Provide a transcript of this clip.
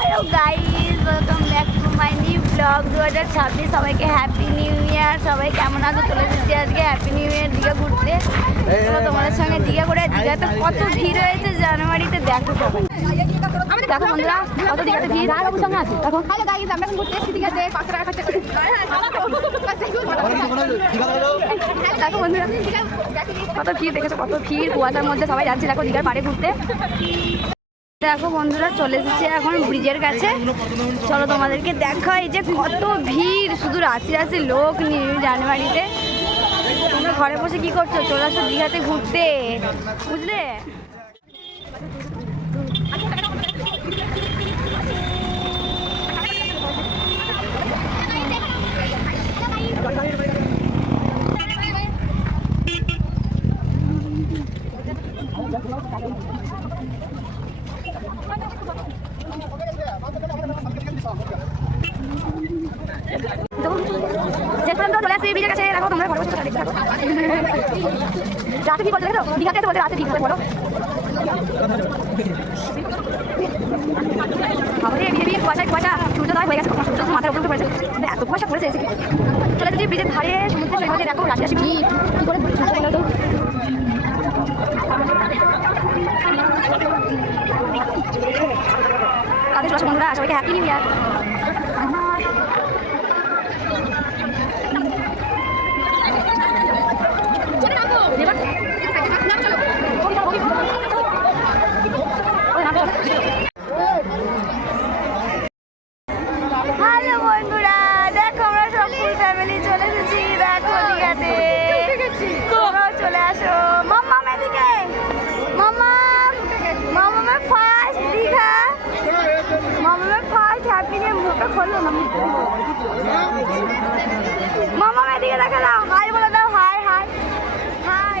Hello guys welcome back to my new blog দু হাজার ছাব্বিশ সবাইকে হ্যাপি নিউ ইয়ার সবাই কেমন আছো? চলে এসেছি আজকে হ্যাপি নিউ ইয়ার দীঘা ঘুরতে। তোমাদের সঙ্গে দীঘা করে দীঘাতে কত ভিড় হয়েছে জানুয়ারিতে দেখো দেখো বন্ধুরা কত দীঘাতে ভিড়? আর বাবুর সঙ্গে আছে। দেখো। হ্যালো গাইস আমরা এখন ঘুরতে এসেছি দীঘাতে। পাঁচশো টাকা খরচা করে। দেখো বন্ধুরা। কত ভিড় দেখেছ? কত ভিড় কুয়াশার মধ্যে সবাই যাচ্ছে দেখো দীঘার পাড়ে ঘুরতে। দেখো বন্ধুরা, চলে এসেছে এখন ব্রিজের কাছে। চলো তোমাদেরকে দেখাই যে কত ভিড়, শুধু রাশি রাশি লোক নিয়ে জানুয়ারিতে। তোমরা ঘরে বসে কি করছ? চলে আসো দীঘাতে ঘুরতে। বুঝলে শেষ পর্যন্ত চলে আসি ব্রিজের কাছে দেখো তোমরা ঘরে বসে চলে দেখতে থাকো। রাতে কি করছ দেখো দীঘাতে বলছে রাতে ঠিক বলো আমাদের এদিকে এদিকে কুয়াশায় কুয়াশা সূর্যোদয় হয়ে গেছে সূর্য মাথার উপর পড়েছে এত কুয়াশা পড়েছে চলে এসেছি ব্রিজের ধারে সমুদ্রের সৈকতে দেখো রাশি রাশি ভিড় কি করে তো তাদের আসো বন্ধুরা সবাইকে হ্যাপি নিউ ইয়ার হ্যালো বন্ধুরা দেখো আমরা সব ফুল ফ্যামিলি চলে এসেছি। দেখো দীঘাতে। তোমরাও চলে আসো। মাম্মা এদিকে mamma mamma first Digha. Mamma first happy নিয়ে মুখটা খোলো না মাম্মা এদিকে দেখা দাও হাই বলে দাও হাই হাই। হাই।